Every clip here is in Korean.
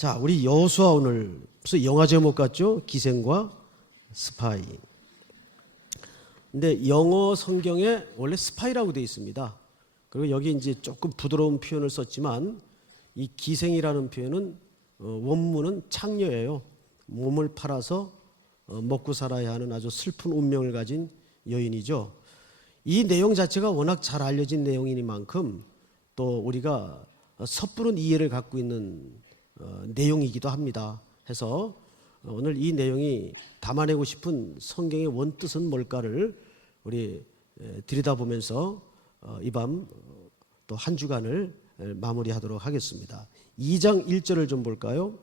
자, 우리 여호수아 오늘 무슨 영화 제목 같죠? 기생과 스파이. 근데 영어 성경에 원래 스파이라고 되어 있습니다. 그리고 여기 이제 조금 부드러운 표현을 썼지만 이 기생이라는 표현은 원문은 창녀예요. 몸을 팔아서 먹고 살아야 하는 아주 슬픈 운명을 가진 여인이죠. 이 내용 자체가 워낙 잘 알려진 내용이니만큼 또 우리가 섣부른 이해를 갖고 있는 내용이기도 합니다. 해서 오늘 이 내용이 담아내고 싶은 성경의 원뜻은 뭘까를 우리 들여다보면서 이 밤 또 한 주간을 마무리하도록 하겠습니다. 2장 1절을 좀 볼까요?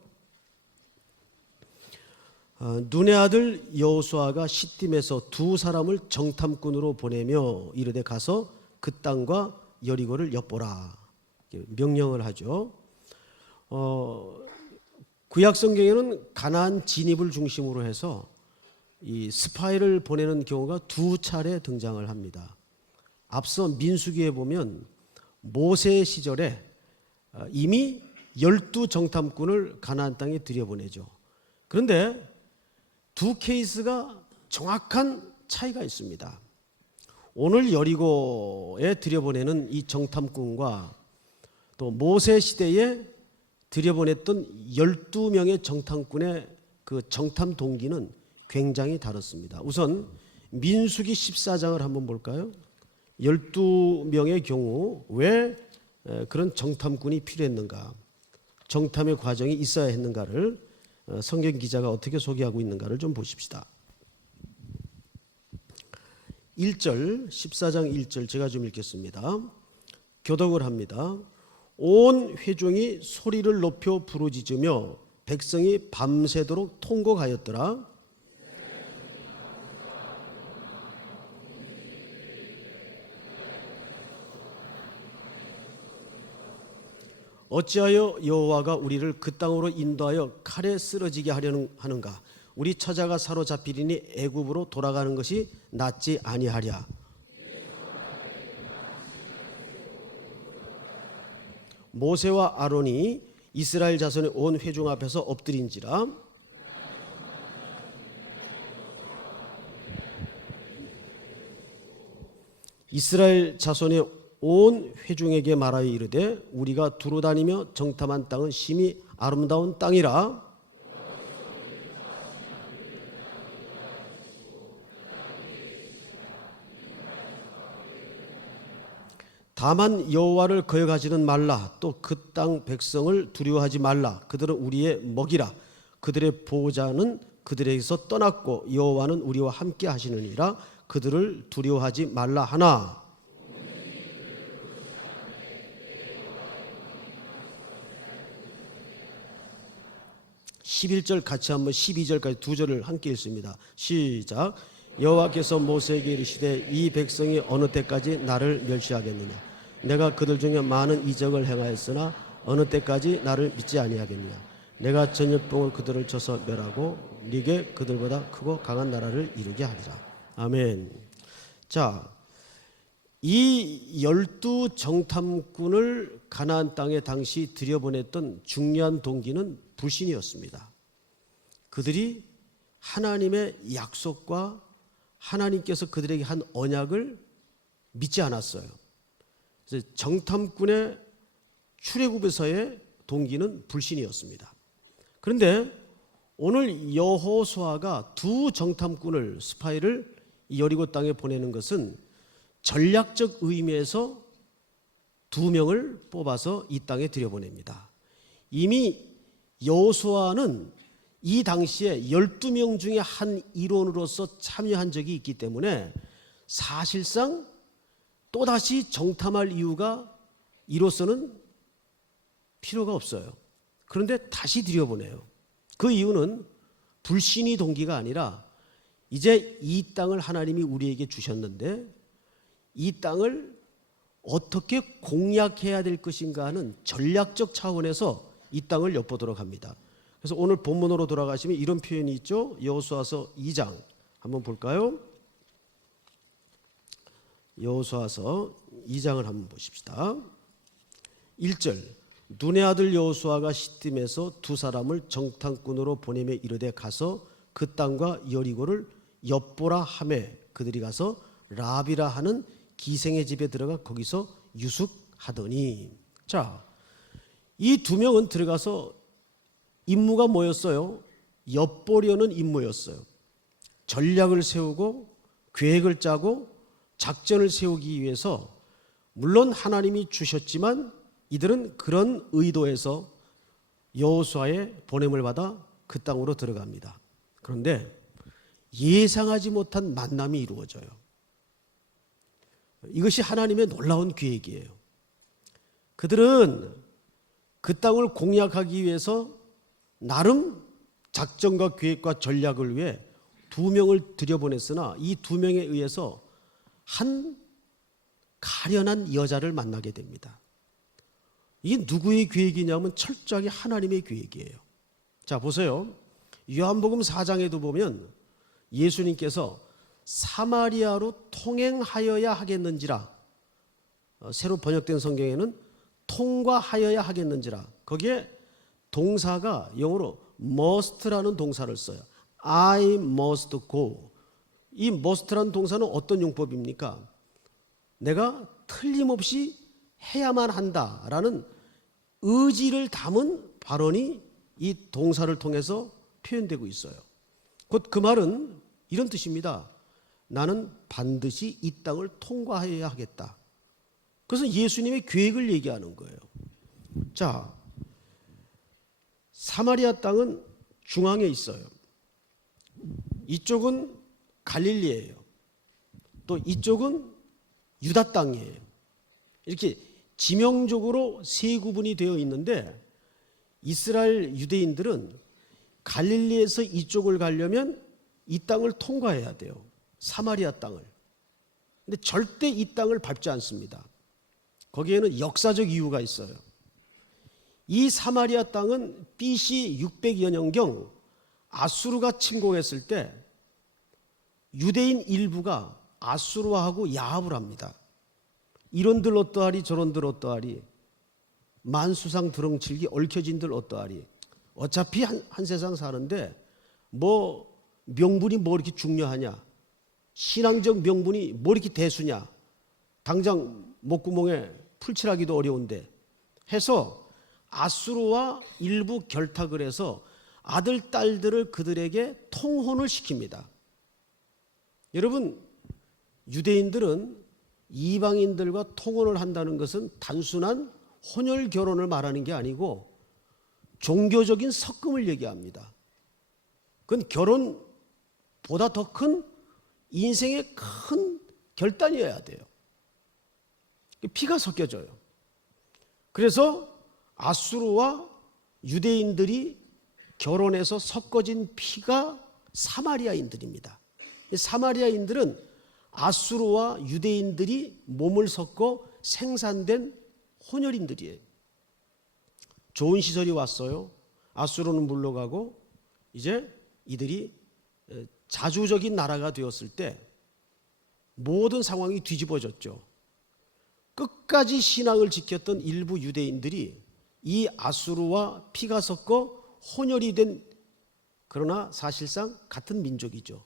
눈의 아들 여호수아가 시딤에서 두 사람을 정탐꾼으로 보내며 이르되 가서 그 땅과 여리고를 엿보라. 명령을 하죠. 구약 성경에는 가나안 진입을 중심으로 해서 이 스파이를 보내는 경우가 두 차례 등장을 합니다. 앞서 민수기에 보면 모세 시절에 이미 12 정탐꾼을 가나안 땅에 들여보내죠. 그런데 두 케이스가 정확한 차이가 있습니다. 오늘 여리고에 들여보내는 이 정탐꾼과 또 모세 시대에 들여보냈던 12명의 정탐꾼의 그 정탐 동기는 굉장히 다릅니다. 우선 민수기 14장을 한번 볼까요? 12명의 경우 왜 그런 정탐꾼이 필요했는가, 정탐의 과정이 있어야 했는가를 성경 기자가 어떻게 소개하고 있는가를 좀 보십시다. 1절, 14장 1절 제가 좀 읽겠습니다. 교독을 합니다. 온 회중이 소리를 높여 부르짖으며 백성이 밤새도록 통곡하였더라. 어찌하여 여호와가 우리를 그 땅으로 인도하여 칼에 쓰러지게 하는가? 우리 처자가 사로잡히리니 애굽으로 돌아가는 것이 낫지 아니하랴. 모세와 아론이 이스라엘 자손의 온 회중 앞에서 엎드린지라. 이스라엘 자손의 온 회중에게 말하여 이르되 우리가 두루 다니며 정탐한 땅은 심히 아름다운 땅이라. 다만 여호와를 거역하지는 말라. 또 그 땅 백성을 두려워하지 말라. 그들은 우리의 먹이라. 그들의 보호자는 그들에게서 떠났고 여호와는 우리와 함께 하시느니라. 그들을 두려워하지 말라 하나. 11절 같이 한번 12절까지 두 절을 함께 읽습니다. 시작. 여호와께서 모세에게 이르시되 이 백성이 어느 때까지 나를 멸시하겠느냐? 내가 그들 중에 많은 이적을 행하였으나 어느 때까지 나를 믿지 아니하겠느냐? 내가 전염병을 그들을 쳐서 멸하고 네게 그들보다 크고 강한 나라를 이루게 하리라. 아멘. 자, 이 12 정탐꾼을 가나안 땅에 당시 들여보냈던 중요한 동기는 불신이었습니다. 그들이 하나님의 약속과 하나님께서 그들에게 한 언약을 믿지 않았어요. 그래서 정탐꾼의 출애굽에서의 동기는 불신이었습니다. 그런데 오늘 여호수아가 두 정탐꾼을, 스파이를 여리고 땅에 보내는 것은 전략적 의미에서 두 명을 뽑아서 이 땅에 들여보냅니다. 이미 여호수아는 이 당시에 12명 중에 한 일원으로서 참여한 적이 있기 때문에 사실상 또다시 정탐할 이유가 이로서는 필요가 없어요. 그런데 다시 들여보내요. 그 이유는 불신이 동기가 아니라 이제 이 땅을 하나님이 우리에게 주셨는데 이 땅을 어떻게 공략해야 될 것인가 하는 전략적 차원에서 이 땅을 엿보도록 합니다. 그래서 오늘 본문으로 돌아가시면 이런 표현이 있죠. 여호수아서 2장 한번 볼까요? 여호수아서 2장을 한번 보십시다. 1절. 눈의 아들 여호수아가 시딤에서 두 사람을 정탐꾼으로 보내며 이르되 가서 그 땅과 여리고를 엿보라 하매 그들이 가서 라비라 하는 기생의 집에 들어가 거기서 유숙하더니. 자, 이 두 명은 들어가서 임무가 뭐였어요? 엿보려는 임무였어요. 전략을 세우고 계획을 짜고 작전을 세우기 위해서 물론 하나님이 주셨지만 이들은 그런 의도에서 여호수아의 보냄을 받아 그 땅으로 들어갑니다. 그런데 예상하지 못한 만남이 이루어져요. 이것이 하나님의 놀라운 계획이에요. 그들은 그 땅을 공략하기 위해서 나름 작전과 계획과 전략을 위해 두 명을 들여보냈으나 이 두 명에 의해서 한 가련한 여자를 만나게 됩니다. 이게 누구의 계획이냐면 철저하게 하나님의 계획이에요. 자, 보세요. 요한복음 4장에도 보면 예수님께서 사마리아로 통행하여야 하겠는지라, 새로 번역된 성경에는 통과하여야 하겠는지라, 거기에 동사가 영어로 must라는 동사를 써요. I must go. 이 must라는 동사는 어떤 용법입니까? 내가 틀림없이 해야만 한다라는 의지를 담은 발언이 이 동사를 통해서 표현되고 있어요. 곧 그 말은 이런 뜻입니다. 나는 반드시 이 땅을 통과해야 하겠다. 그래서 예수님의 계획을 얘기하는 거예요. 자, 사마리아 땅은 중앙에 있어요. 이쪽은 갈릴리예요. 또 이쪽은 유다 땅이에요. 이렇게 지명적으로 세 구분이 되어 있는데 이스라엘 유대인들은 갈릴리에서 이쪽을 가려면 이 땅을 통과해야 돼요. 사마리아 땅을. 근데 절대 이 땅을 밟지 않습니다. 거기에는 역사적 이유가 있어요. 이 사마리아 땅은 BC 600여 년경 아수르가 침공했을 때 유대인 일부가 아수르하고 야합을 합니다. 이런들 어떠하리 저런들 어떠하리, 만수상 드렁칠기 얽혀진들 어떠하리. 어차피 한 세상 사는데 뭐 명분이 뭐 이렇게 중요하냐, 신앙적 명분이 뭐 이렇게 대수냐, 당장 목구멍에 풀칠하기도 어려운데 해서 아수르와 일부 결탁을 해서 아들, 딸들을 그들에게 통혼을 시킵니다. 여러분, 유대인들은 이방인들과 통혼을 한다는 것은 단순한 혼혈 결혼을 말하는 게 아니고 종교적인 섞음을 얘기합니다. 그건 결혼보다 더 큰 인생의 큰 결단이어야 돼요. 피가 섞여져요. 그래서 아수르와 유대인들이 결혼해서 섞어진 피가 사마리아인들입니다. 사마리아인들은 아수르와 유대인들이 몸을 섞어 생산된 혼혈인들이에요. 좋은 시설이 왔어요. 아수르는 물러가고 이제 이들이 자주적인 나라가 되었을 때 모든 상황이 뒤집어졌죠. 끝까지 신앙을 지켰던 일부 유대인들이 이 아수르와 피가 섞어 혼혈이 된, 그러나 사실상 같은 민족이죠.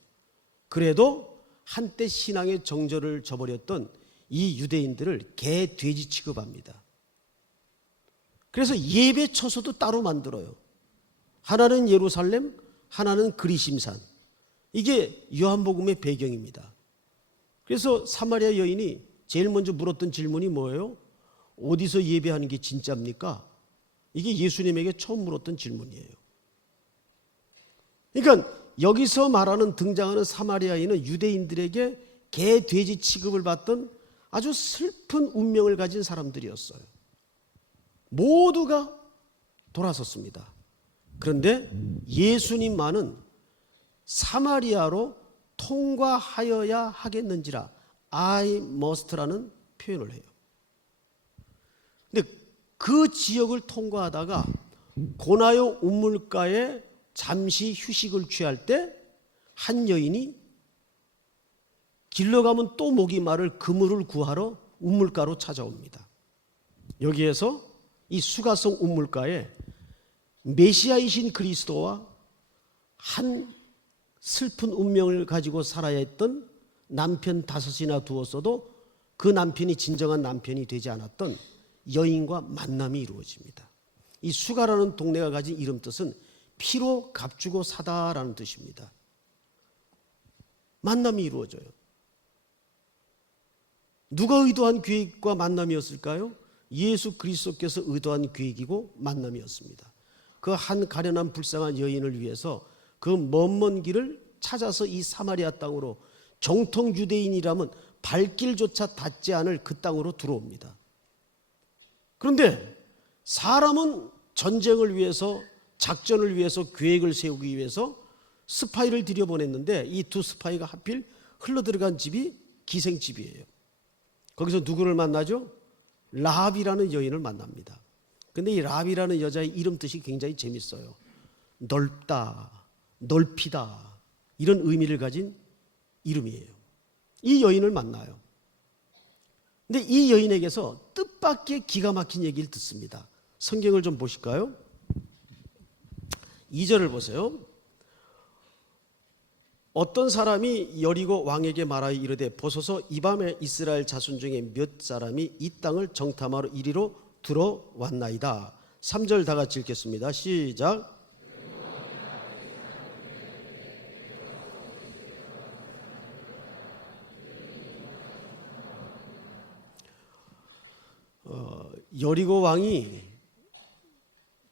그래도 한때 신앙의 정절을 저버렸던 이 유대인들을 개, 돼지 취급합니다. 그래서 예배 처소도 따로 만들어요. 하나는 예루살렘, 하나는 그리심산. 이게 요한복음의 배경입니다. 그래서 사마리아 여인이 제일 먼저 물었던 질문이 뭐예요? 어디서 예배하는 게 진짜입니까? 이게 예수님에게 처음 물었던 질문이에요. 그러니까 여기서 말하는, 등장하는 사마리아인은 유대인들에게 개, 돼지 취급을 받던 아주 슬픈 운명을 가진 사람들이었어요. 모두가 돌아섰습니다. 그런데 예수님만은 사마리아로 통과하여야 하겠는지라, I must라는 표현을 해요. 근데 그 지역을 통과하다가 고나요 우물가에 잠시 휴식을 취할 때 한 여인이 길러 가면 또 목이 마를 그물을 구하러 우물가로 찾아옵니다. 여기에서 이 수가성 우물가에 메시아이신 그리스도와 한 슬픈 운명을 가지고 살아야 했던 남편 5이나 두었어도 그 남편이 진정한 남편이 되지 않았던 여인과 만남이 이루어집니다. 이 수가라는 동네가 가진 이름 뜻은 피로 값주고 사다라는 뜻입니다. 만남이 이루어져요. 누가 의도한 계획과 만남이었을까요? 예수 그리스도께서 의도한 계획이고 만남이었습니다. 그 한 가련한 불쌍한 여인을 위해서 그 먼 길을 찾아서 이 사마리아 땅으로 정통 유대인이라면 발길조차 닿지 않을 그 땅으로 들어옵니다. 그런데 사람은 전쟁을 위해서, 작전을 위해서, 계획을 세우기 위해서 스파이를 들여보냈는데 이 두 스파이가 하필 흘러들어간 집이 기생집이에요. 거기서 누구를 만나죠? 라합이라는 여인을 만납니다. 근데 이 라합이라는 여자의 이름 뜻이 굉장히 재밌어요. 넓다, 넓히다, 이런 의미를 가진 이름이에요. 이 여인을 만나요. 근데 이 여인에게서 뜻밖의 기가 막힌 얘기를 듣습니다. 성경을 좀 보실까요? 2절을 보세요. 어떤 사람이 여리고 왕에게 말하여 이르되 보소서 이 밤에 이스라엘 자손 중에 몇 사람이 이 땅을 정탐하러 이리로 들어왔나이다. 3절 다 같이 읽겠습니다. 시작. 여리고 왕이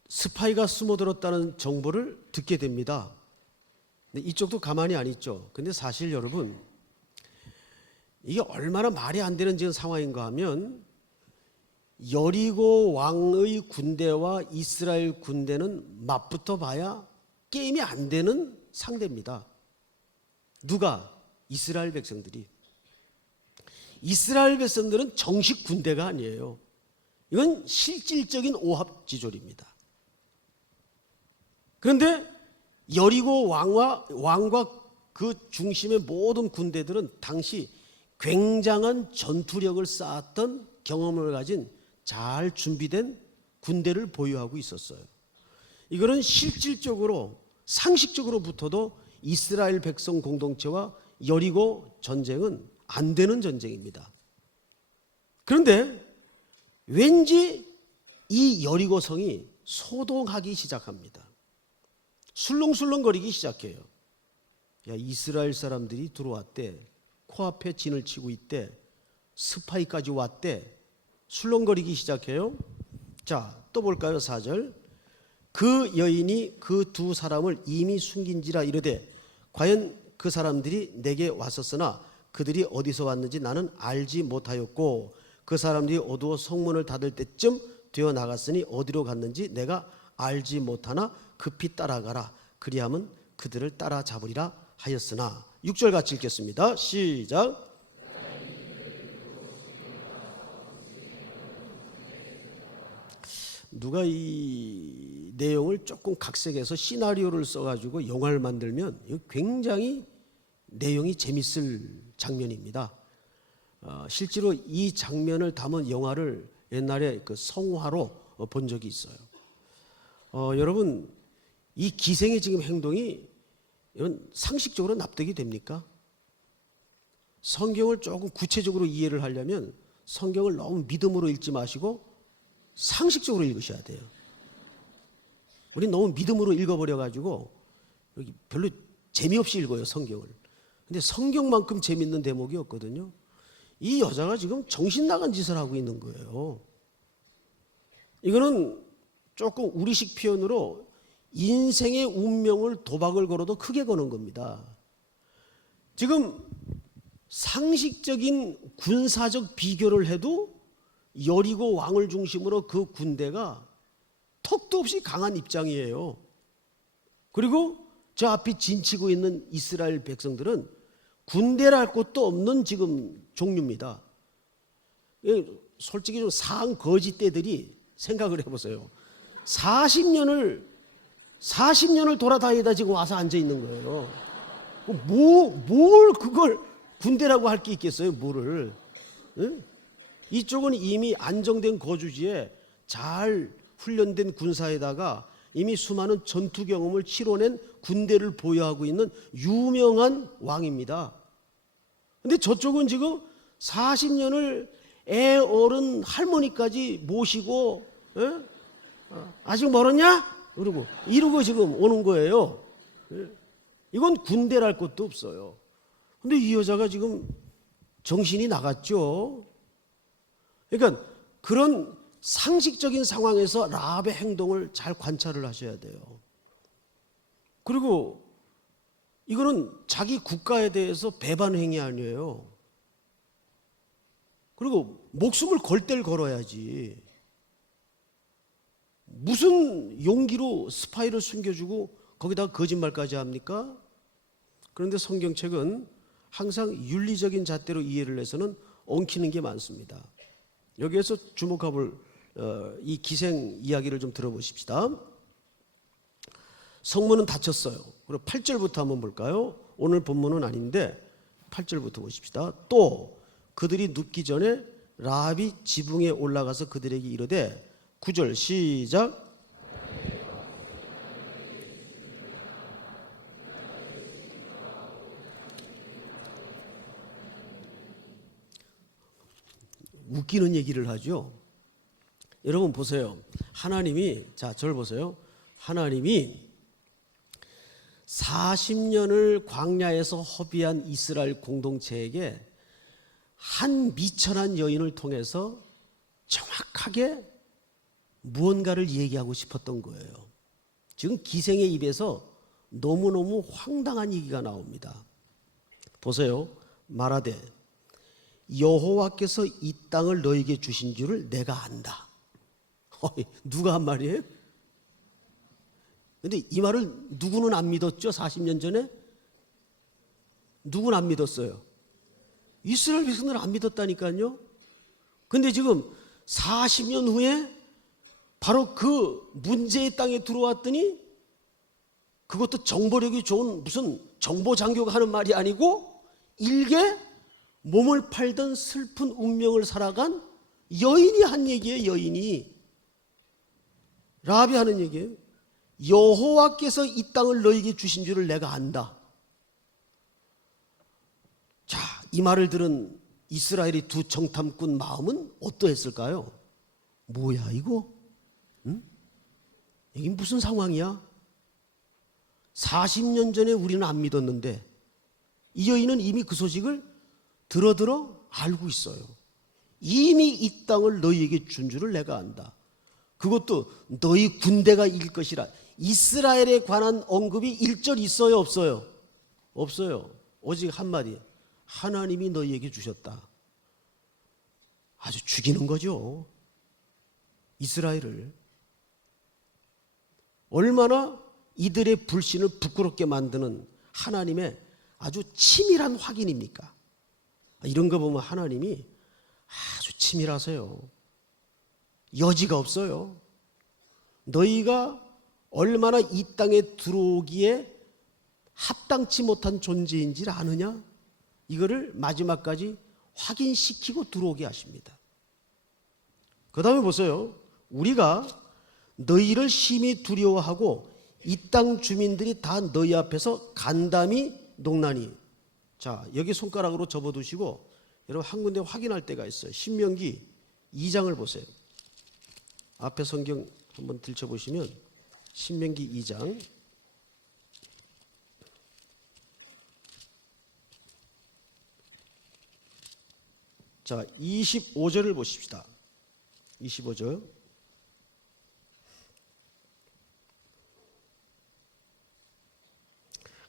스파이가 숨어들었다는 정보를 듣게 됩니다. 근데 이쪽도 가만히 안 있죠. 근데 사실 여러분, 이게 얼마나 말이 안 되는 지금 상황인가 하면 여리고 왕의 군대와 이스라엘 군대는 맞붙어 봐야 게임이 안 되는 상대입니다. 누가? 이스라엘 백성들이. 이스라엘 백성들은 정식 군대가 아니에요. 이건 실질적인 오합지졸입니다. 그런데 여리고 왕과 그 중심의 모든 군대들은 당시 굉장한 전투력을 쌓았던 경험을 가진 잘 준비된 군대를 보유하고 있었어요. 이거는 실질적으로 상식적으로부터도 이스라엘 백성 공동체와 여리고 전쟁은 안 되는 전쟁입니다. 그런데 왠지 이 여리고 성이 소동하기 시작합니다. 술렁술렁거리기 시작해요. 야, 이스라엘 사람들이 들어왔대. 코앞에 진을 치고 있대. 스파이까지 왔대. 술렁거리기 시작해요. 자, 또 볼까요? 4절. 그 여인이 그 두 사람을 이미 숨긴지라 이르되 과연 그 사람들이 내게 왔었으나 그들이 어디서 왔는지 나는 알지 못하였고 그 사람들이 어두워 성문을 닫을 때쯤 되어 나갔으니 어디로 갔는지 내가 알지 못하나 급히 따라가라. 그리하면 그들을 따라잡으리라 하였으나. 6절 같이 읽겠습니다. 시작. 누가 이 내용을 조금 각색해서 시나리오를 써가지고 영화를 만들면 이거 굉장히 내용이 재밌을 장면입니다. 실제로 이 장면을 담은 영화를 옛날에 그 성화로 본 적이 있어요. 여러분, 이 기생의 지금 행동이 이건 상식적으로 납득이 됩니까? 성경을 조금 구체적으로 이해를 하려면 성경을 너무 믿음으로 읽지 마시고 상식적으로 읽으셔야 돼요. 우리 너무 믿음으로 읽어버려가지고 별로 재미없이 읽어요, 성경을. 근데 성경만큼 재밌는 대목이 없거든요. 이 여자가 지금 정신 나간 짓을 하고 있는 거예요. 이거는 조금 우리식 표현으로 인생의 운명을 도박을 걸어도 크게 거는 겁니다. 지금 상식적인 군사적 비교를 해도 여리고 왕을 중심으로 그 군대가 턱도 없이 강한 입장이에요. 그리고 저 앞에 진치고 있는 이스라엘 백성들은 군대랄 것도 없는 지금 종류입니다. 솔직히 좀 사항 거지 떼들이 생각을 해보세요. 40년을 돌아다니다 지금 와서 앉아 있는 거예요. 뭘 그걸 군대라고 할 게 있겠어요, 뭐를. 응? 이쪽은 이미 안정된 거주지에 잘 훈련된 군사에다가 이미 수많은 전투 경험을 치러낸 군대를 보유하고 있는 유명한 왕입니다. 근데 저쪽은 지금 40년을 애 어른 할머니까지 모시고 아직 멀었냐? 그러고 이러고 지금 오는 거예요. 이건 군대랄 것도 없어요. 근데 이 여자가 지금 정신이 나갔죠. 그러니까 그런 상식적인 상황에서 라합의 행동을 잘 관찰을 하셔야 돼요. 그리고 이거는 자기 국가에 대해서 배반 행위 아니에요. 그리고 목숨을 걸 때를 걸어야지. 무슨 용기로 스파이를 숨겨주고 거기다가 거짓말까지 합니까? 그런데 성경책은 항상 윤리적인 잣대로 이해를 해서는 엉키는 게 많습니다. 여기에서 주목해볼 이 기생 이야기를 좀 들어보십시다. 성문은 닫혔어요. 그리고 8절부터 한번 볼까요? 오늘 본문은 아닌데 8절부터 보십시다. 또 그들이 눕기 전에 라합이 지붕에 올라가서 그들에게 이르되 9절 시작. 웃기는 얘기를 하죠. 여러분 보세요. 하나님이, 자, 저를 보세요. 하나님이 40년을 광야에서 허비한 이스라엘 공동체에게 한 미천한 여인을 통해서 정확하게 무언가를 얘기하고 싶었던 거예요. 지금 기생의 입에서 너무너무 황당한 얘기가 나옵니다. 보세요. 말하되 여호와께서 이 땅을 너에게 주신 줄을 내가 안다. 누가 한 말이에요? 근데 이 말을 누구는 안 믿었죠? 40년 전에? 누구는 안 믿었어요? 이스라엘 백성들은 안 믿었다니까요. 근데 지금 40년 후에 바로 그 문제의 땅에 들어왔더니 그것도 정보력이 좋은 무슨 정보 장교가 하는 말이 아니고 일개 몸을 팔던 슬픈 운명을 살아간 여인이 한 얘기예요. 여인이 라합이 하는 얘기예요. 여호와께서 이 땅을 너에게 주신 줄을 내가 안다. 자, 이 말을 들은 이스라엘의 두 정탐꾼 마음은 어떠했을까요? 뭐야 이거? 응? 이게 무슨 상황이야? 40년 전에 우리는 안 믿었는데 이 여인은 이미 그 소식을 들어 알고 있어요. 이미 이 땅을 너희에게 준 줄을 내가 안다. 그것도 너희 군대가 이길 것이라. 이스라엘에 관한 언급이 1절 있어요? 없어요? 없어요. 오직 한마디. 하나님이 너희에게 주셨다. 아주 죽이는 거죠. 이스라엘을. 얼마나 이들의 불신을 부끄럽게 만드는 하나님의 아주 치밀한 확인입니까? 이런 거 보면 하나님이 아주 치밀하세요. 여지가 없어요. 너희가 얼마나 이 땅에 들어오기에 합당치 못한 존재인지를 아느냐? 이거를 마지막까지 확인시키고 들어오게 하십니다. 그 다음에 보세요. 우리가 너희를 심히 두려워하고 이 땅 주민들이 다 너희 앞에서 간담이 농나니. 자, 여기 손가락으로 접어두시고 여러분 한 군데 확인할 때가 있어요. 신명기 2장을 보세요. 앞에 성경 한번 들춰보시면 신명기 2장 자 25절을 보십시다. 25절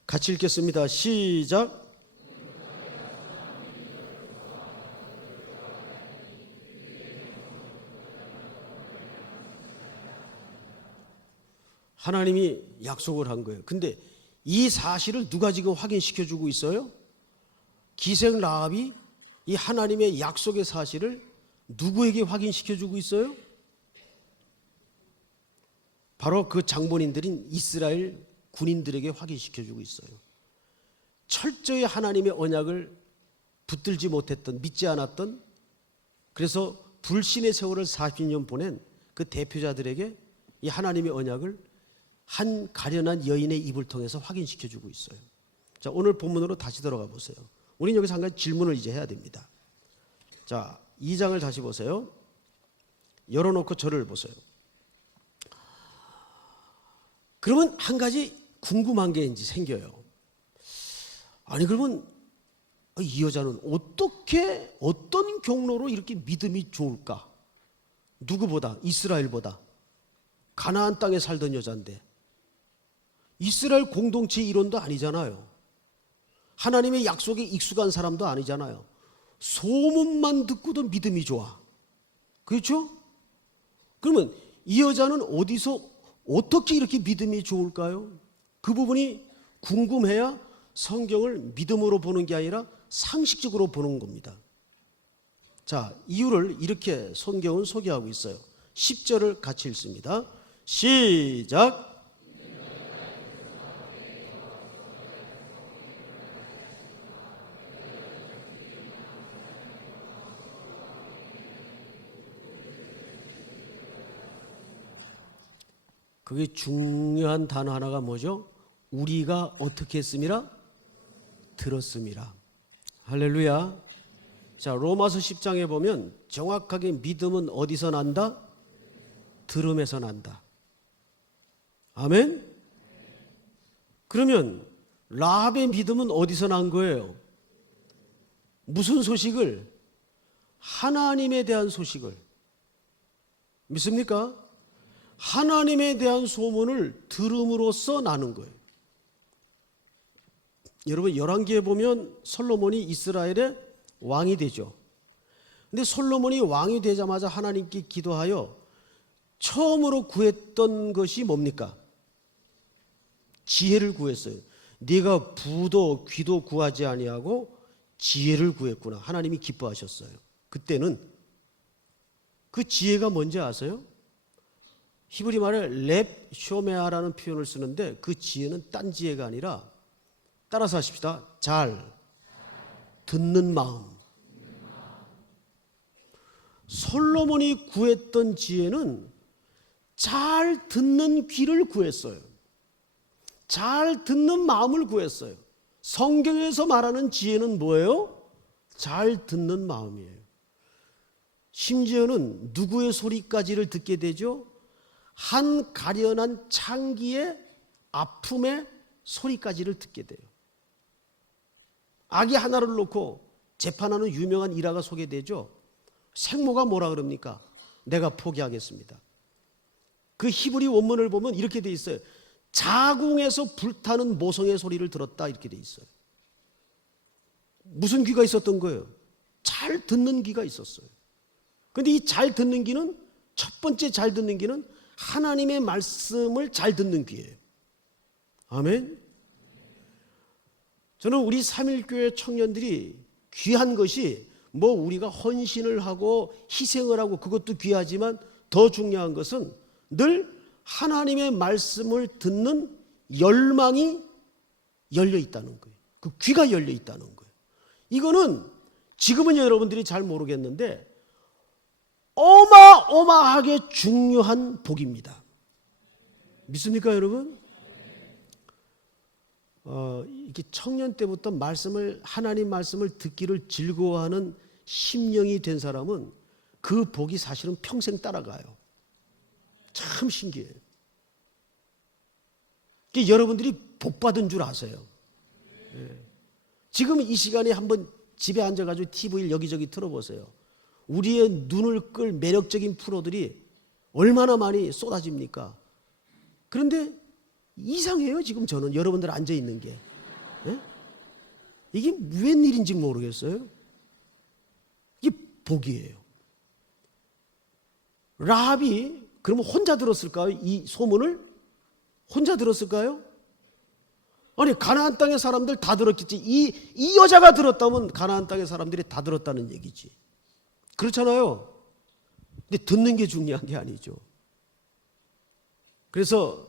같이 읽겠습니다. 시작. 하나님이 약속을 한 거예요. 근데 이 사실을 누가 지금 확인시켜주고 있어요? 기생 라합이 이 하나님의 약속의 사실을 누구에게 확인시켜주고 있어요? 바로 그 장본인들인 이스라엘 군인들에게 확인시켜주고 있어요. 철저히 하나님의 언약을 붙들지 못했던, 믿지 않았던, 그래서 불신의 세월을 40년 보낸 그 그 대표자들에게 이 하나님의 언약을 한 가련한 여인의 입을 통해서 확인시켜주고 있어요. 자, 오늘 본문으로 다시 들어가 보세요. 우리는 여기서 한 가지 질문을 이제 해야 됩니다. 자, 2장을 다시 보세요. 열어놓고 저를 보세요. 그러면 한 가지 궁금한 게 이제 생겨요. 아니, 그러면 이 여자는 어떻게, 어떤 경로로 이렇게 믿음이 좋을까? 누구보다, 이스라엘보다. 가나안 땅에 살던 여자인데 이스라엘 공동체 일원도 아니잖아요. 하나님의 약속에 익숙한 사람도 아니잖아요. 소문만 듣고도 믿음이 좋아. 그렇죠? 그러면 이 여자는 어디서 어떻게 이렇게 믿음이 좋을까요? 그 부분이 궁금해야 성경을 믿음으로 보는 게 아니라 상식적으로 보는 겁니다. 자, 이유를 이렇게 성경은 소개하고 있어요. 10절을 같이 읽습니다. 시작. 그게 중요한 단어 하나가 뭐죠? 우리가 어떻게 했음이라? 들었음이라. 할렐루야. 자, 로마서 10장에 보면 정확하게 믿음은 어디서 난다? 들음에서 난다. 아멘? 그러면 라합의 믿음은 어디서 난 거예요? 무슨 소식을? 하나님에 대한 소식을. 믿습니까? 하나님에 대한 소문을 들음으로써 나는 거예요. 여러분, 열왕기에 보면 솔로몬이 이스라엘의 왕이 되죠. 근데 솔로몬이 왕이 되자마자 하나님께 기도하여 처음으로 구했던 것이 뭡니까? 지혜를 구했어요. 네가 부도 귀도 구하지 아니하고 지혜를 구했구나. 하나님이 기뻐하셨어요. 그때는 그 지혜가 뭔지 아세요? 히브리 말에 렙 쇼메아라는 표현을 쓰는데 그 지혜는 딴 지혜가 아니라, 따라서 하십시다. 잘 듣는 마음. 솔로몬이 구했던 지혜는 잘 듣는 귀를 구했어요. 잘 듣는 마음을 구했어요. 성경에서 말하는 지혜는 뭐예요? 잘 듣는 마음이에요. 심지어는 누구의 소리까지를 듣게 되죠? 한 가련한 창기의 아픔의 소리까지를 듣게 돼요. 아기 하나를 놓고 재판하는 유명한 일화가 소개되죠. 생모가 뭐라 그럽니까? 내가 포기하겠습니다. 그 히브리 원문을 보면 이렇게 돼 있어요. 자궁에서 불타는 모성의 소리를 들었다, 이렇게 돼 있어요. 무슨 귀가 있었던 거예요? 잘 듣는 귀가 있었어요. 그런데 이 잘 듣는 귀는, 첫 번째 잘 듣는 귀는 하나님의 말씀을 잘 듣는 귀예요. 아멘. 저는 우리 삼일교회 청년들이 귀한 것이 뭐 우리가 헌신을 하고 희생을 하고 그것도 귀하지만 더 중요한 것은 늘 하나님의 말씀을 듣는 열망이 열려 있다는 거예요. 그 귀가 열려 있다는 거예요. 이거는 지금은 여러분들이 잘 모르겠는데 어마어마하게 중요한 복입니다. 믿습니까, 여러분? 이렇게 청년 때부터 하나님 말씀을 듣기를 즐거워하는 심령이 된 사람은 그 복이 사실은 평생 따라가요. 참 신기해요. 여러분들이 복 받은 줄 아세요. 지금 이 시간에 한번 집에 앉아가지고 TV를 여기저기 틀어보세요. 우리의 눈을 끌 매력적인 프로들이 얼마나 많이 쏟아집니까? 그런데 이상해요. 지금 저는 여러분들 앉아있는 게. 이게 웬일인지 모르겠어요. 이게 복이에요. 라합이 그러면 혼자 들었을까요? 이 소문을? 혼자 들었을까요? 아니, 가나안 땅의 사람들 다 들었겠지. 이 여자가 들었다면 가나안 땅의 사람들이 다 들었다는 얘기지. 그렇잖아요. 근데 듣는 게 중요한 게 아니죠. 그래서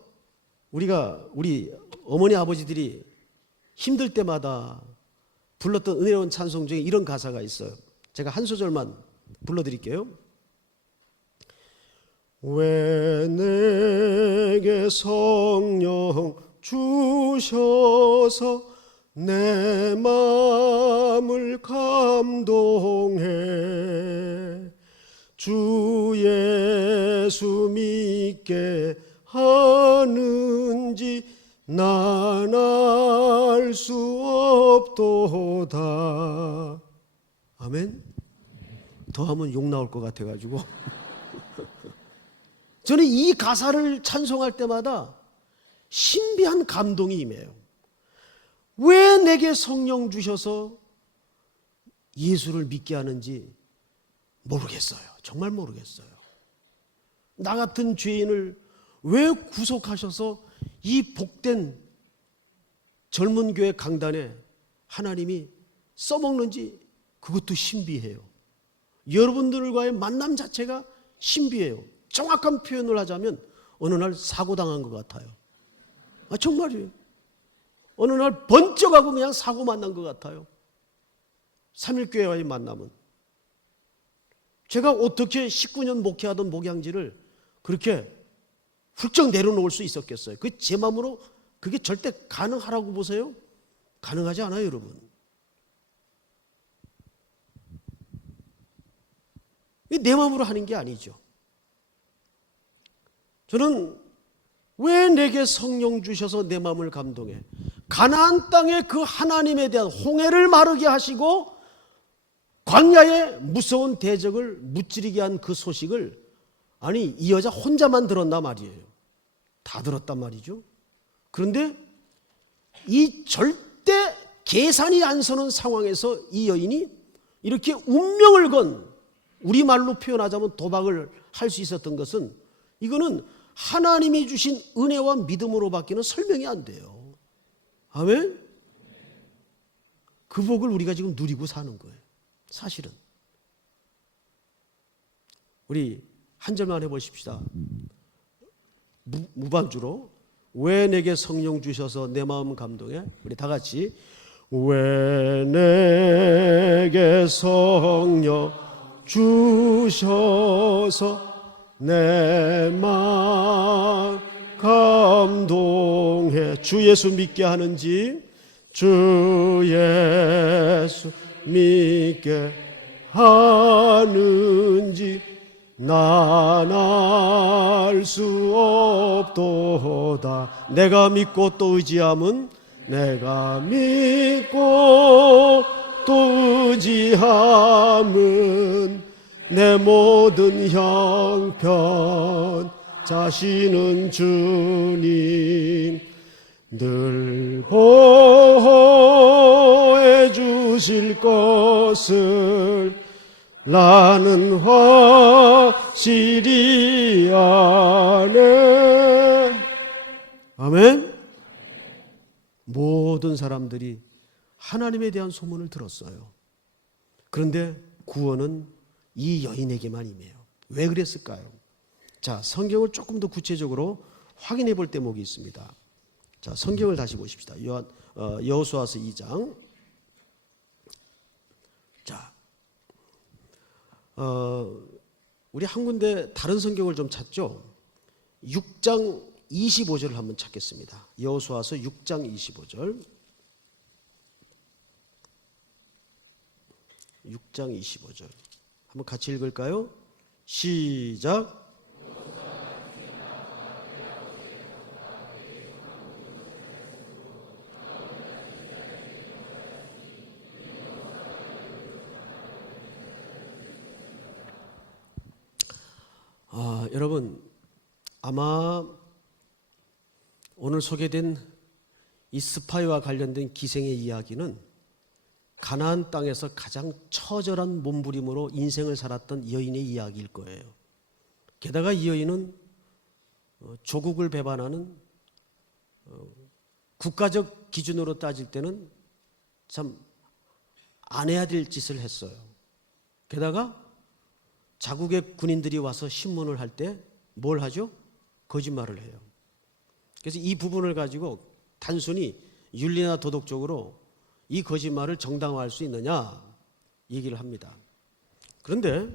우리 어머니 아버지들이 힘들 때마다 불렀던 은혜로운 찬송 중에 이런 가사가 있어요. 제가 한 소절만 불러드릴게요. 왜 내게 성령 주셔서 내 마음을 감동해 주 예수 믿게 하는지 난 알 수 없도다. 아멘. 더하면 욕 나올 것 같아가지고 저는 이 가사를 찬송할 때마다 신비한 감동이 임해요. 왜 내게 성령 주셔서 예수를 믿게 하는지 모르겠어요. 정말 모르겠어요. 나 같은 죄인을 왜 구속하셔서 이 복된 젊은 교회 강단에 하나님이 써먹는지 그것도 신비해요. 여러분들과의 만남 자체가 신비해요. 정확한 표현을 하자면 어느 날 사고당한 것 같아요. 정말이에요. 어느 날 번쩍하고 그냥 사고 만난 것 같아요. 삼일교회와의 만남은. 제가 어떻게 19년 목회하던 목양지를 그렇게 훌쩍 내려놓을 수 있었겠어요? 그 제 마음으로 그게 절대 가능하라고 보세요? 가능하지 않아요, 여러분. 내 마음으로 하는 게 아니죠. 저는 왜 내게 성령 주셔서 내 마음을 감동해? 가나안 땅의 그 하나님에 대한 홍해를 마르게 하시고 광야의 무서운 대적을 무찌르게 한 그 소식을 아니 이 여자 혼자만 들었나 말이에요. 다 들었단 말이죠. 그런데 이 절대 계산이 안 서는 상황에서 이 여인이 이렇게 운명을 건 우리말로 표현하자면 도박을 할 수 있었던 것은 이거는 하나님이 주신 은혜와 믿음으로밖에는 설명이 안 돼요. 아멘? 그 복을 우리가 지금 누리고 사는 거예요. 사실은. 우리 한 절만 해보십시다. 무반주로 왜 내게 성령 주셔서 내 마음 감동해? 우리 다 같이 왜 내게 성령 주셔서 내 마음 감동해 주 예수 믿게 하는지 주 예수 믿게 하는지 난 알 수 없도다. 내가 믿고 또 의지함은 내가 믿고 또 의지함은 내 모든 형편 자신은 주님 늘 보호해 주실 것을 나는 확실히 아네. 아멘. 모든 사람들이 하나님에 대한 소문을 들었어요. 그런데 구원은 이 여인에게만 임해요. 왜 그랬을까요? 자, 성경을 조금 더 구체적으로 확인해 볼 대목이 있습니다. 자, 성경을 다시 보십시다. 여호수아서 2장. 자, 우리 한 군데 다른 성경을 좀 찾죠. 6장 25절을 한번 찾겠습니다. 여호수아서 6장 25절. 6장 25절. 한번 같이 읽을까요? 시작. 여러분 아마 오늘 소개된 이 스파이와 관련된 기생의 이야기는 가나안 땅에서 가장 처절한 몸부림으로 인생을 살았던 여인의 이야기일 거예요. 게다가 이 여인은 조국을 배반하는 국가적 기준으로 따질 때는 참 안 해야 될 짓을 했어요. 게다가 자국의 군인들이 와서 신문을 할 때 뭘 하죠? 거짓말을 해요. 그래서 이 부분을 가지고 단순히 윤리나 도덕적으로 이 거짓말을 정당화할 수 있느냐 얘기를 합니다. 그런데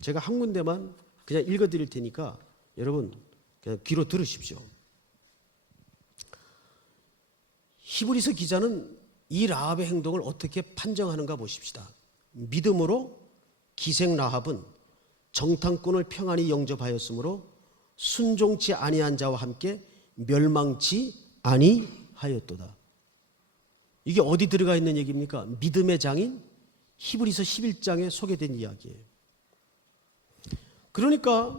제가 한 군데만 그냥 읽어드릴 테니까 여러분 그냥 귀로 들으십시오. 히브리서 기자는 이 라합의 행동을 어떻게 판정하는가 보십시다. 믿음으로 기생 라합은 정탐꾼을 평안히 영접하였으므로 순종치 아니한 자와 함께 멸망치 아니하였도다. 이게 어디 들어가 있는 얘기입니까? 믿음의 장인 히브리서 11장에 소개된 이야기예요. 그러니까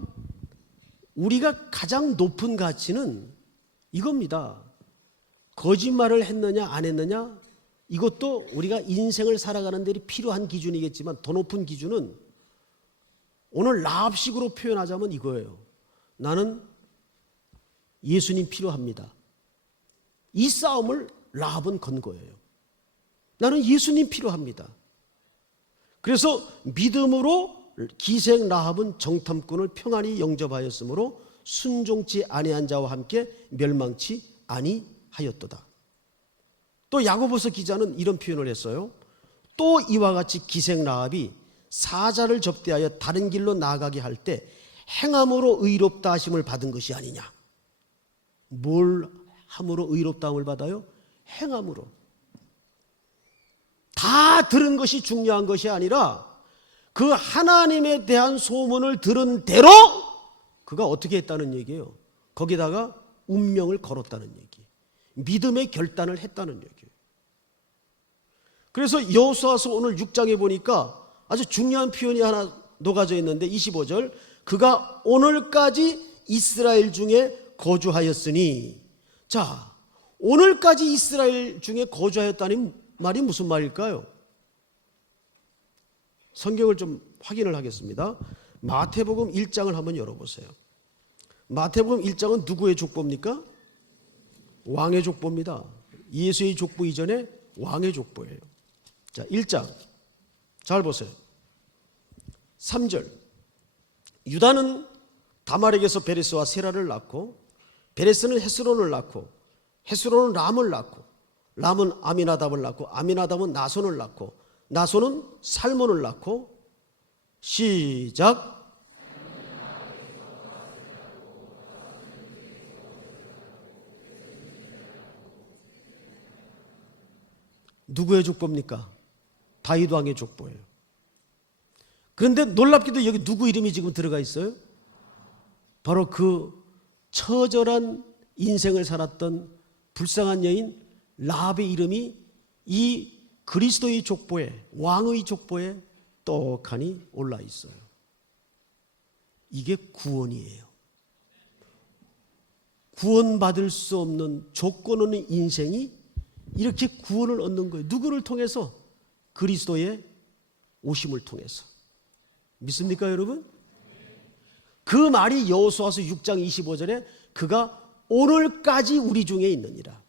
우리가 가장 높은 가치는 이겁니다. 거짓말을 했느냐 안 했느냐, 이것도 우리가 인생을 살아가는 데 필요한 기준이겠지만 더 높은 기준은 오늘 라합식으로 표현하자면 이거예요. 나는 예수님 필요합니다. 이 싸움을 라합은 건 거예요. 나는 예수님 필요합니다. 그래서 믿음으로 기생 라합은 정탐꾼을 평안히 영접하였으므로 순종치 아니한 자와 함께 멸망치 아니하였도다. 또 야고보서 기자는 이런 표현을 했어요. 또 이와 같이 기생 라합이 사자를 접대하여 다른 길로 나아가게 할 때 행함으로 의롭다 하심을 받은 것이 아니냐. 뭘 함으로 의롭다함을 받아요? 행함으로. 다 들은 것이 중요한 것이 아니라 그 하나님에 대한 소문을 들은 대로 그가 어떻게 했다는 얘기예요. 거기다가 운명을 걸었다는 얘기, 믿음의 결단을 했다는 얘기예요. 그래서 여호수아서 오늘 6장에 보니까 아주 중요한 표현이 하나 녹아져 있는데 25절, 그가 오늘까지 이스라엘 중에 거주하였으니. 자, 오늘까지 이스라엘 중에 거주하였다는 말이 무슨 말일까요? 성경을 좀 확인을 하겠습니다. 마태복음 1장을 한번 열어보세요. 마태복음 1장은 누구의 족보입니까? 왕의 족보입니다. 예수의 족보 이전에 왕의 족보예요. 자, 1장 잘 보세요. 3절, 유다는 다말에게서 베레스와 세라를 낳고 베레스는 헤스론을 낳고 헤스론은 람을 낳고 람은 아미나답을 낳고 아미나답은 나손을 낳고 나손은 살몬을 낳고 시작. 누구의 족보입니까? 다윗 왕의 족보예요. 그런데 놀랍게도 여기 누구 이름이 지금 들어가 있어요? 바로 그 처절한 인생을 살았던 불쌍한 여인 라합의 이름이 이 그리스도의 족보에, 왕의 족보에 떡하니 올라 있어요. 이게 구원이에요. 구원받을 수 없는 조건 없는 인생이 이렇게 구원을 얻는 거예요. 누구를 통해서? 그리스도의 오심을 통해서. 믿습니까, 여러분? 그 말이 여호수아서 6장 25절에 그가 오늘까지 우리 중에 있느니라.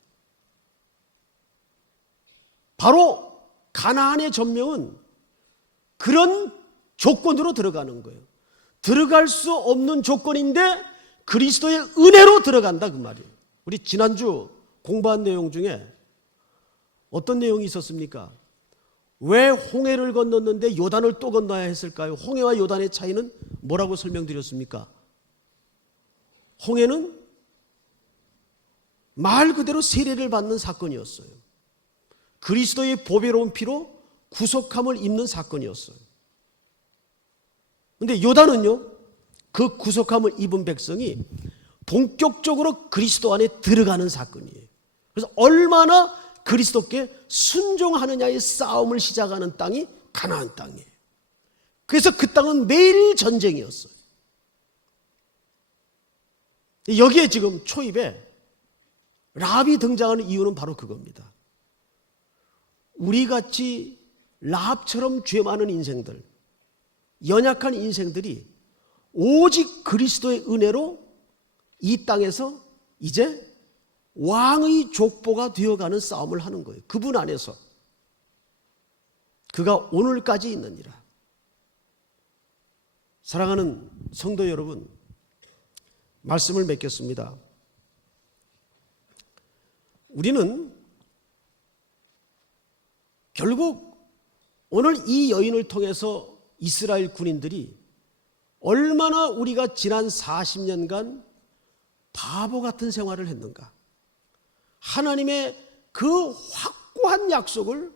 바로 가나안의 전명은 그런 조건으로 들어가는 거예요. 들어갈 수 없는 조건인데 그리스도의 은혜로 들어간다, 그 말이에요. 우리 지난주 공부한 내용 중에 어떤 내용이 있었습니까? 왜 홍해를 건넜는데 요단을 또 건너야 했을까요? 홍해와 요단의 차이는 뭐라고 설명드렸습니까? 홍해는 말 그대로 세례를 받는 사건이었어요. 그리스도의 보배로운 피로 구속함을 입는 사건이었어요. 그런데 요단은요, 그 구속함을 입은 백성이 본격적으로 그리스도 안에 들어가는 사건이에요. 그래서 얼마나 그리스도께 순종하느냐의 싸움을 시작하는 땅이 가나안 땅이에요. 그래서 그 땅은 매일 전쟁이었어요. 여기에 지금 초입에 라합이 등장하는 이유는 바로 그겁니다. 우리같이 라합처럼 죄 많은 인생들, 연약한 인생들이 오직 그리스도의 은혜로 이 땅에서 이제 왕의 족보가 되어가는 싸움을 하는 거예요. 그분 안에서. 그가 오늘까지 있느니라. 사랑하는 성도 여러분, 말씀을 맺겠습니다. 우리는 결국 오늘 이 여인을 통해서 이스라엘 군인들이 얼마나 우리가 지난 40년간 바보 같은 생활을 했는가. 하나님의 그 확고한 약속을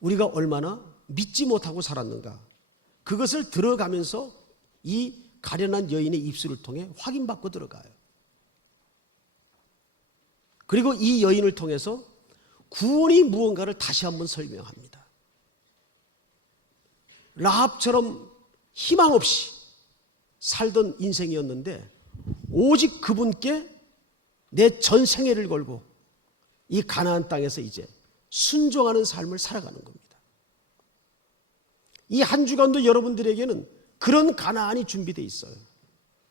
우리가 얼마나 믿지 못하고 살았는가. 그것을 들어가면서 이 가련한 여인의 입술을 통해 확인받고 들어가요. 그리고 이 여인을 통해서 구원이 무언가를 다시 한번 설명합니다. 라합처럼 희망 없이 살던 인생이었는데 오직 그분께 내 전생애를 걸고 이 가나안 땅에서 이제 순종하는 삶을 살아가는 겁니다. 이 한 주간도 여러분들에게는 그런 가나안이 준비되어 있어요.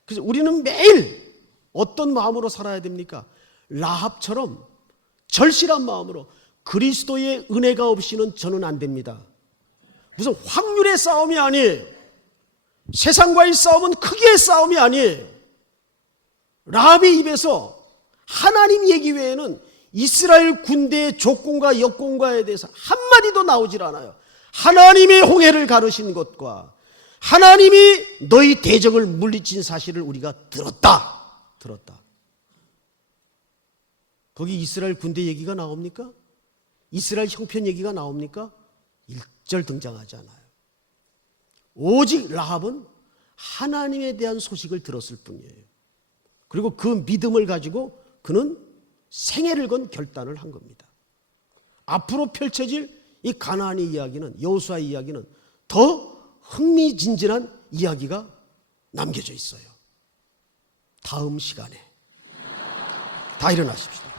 그래서 우리는 매일 어떤 마음으로 살아야 됩니까? 라합처럼 절실한 마음으로 그리스도의 은혜가 없이는 저는 안 됩니다. 무슨 확률의 싸움이 아니에요. 세상과의 싸움은 크기의 싸움이 아니에요. 라합의 입에서 하나님 얘기 외에는 이스라엘 군대의 조건과 여건과에 대해서 한마디도 나오질 않아요. 하나님의 홍해를 가르신 것과 하나님이 너희 대적을 물리친 사실을 우리가 들었다. 거기 이스라엘 군대 얘기가 나옵니까? 이스라엘 형편 얘기가 나옵니까? 일절 등장하지 않아요. 오직 라합은 하나님에 대한 소식을 들었을 뿐이에요. 그리고 그 믿음을 가지고 그는 생애를 건 결단을 한 겁니다. 앞으로 펼쳐질 이 가나안의 이야기는, 여호수아의 이야기는 더 흥미진진한 이야기가 남겨져 있어요. 다음 시간에 다 일어나십시오.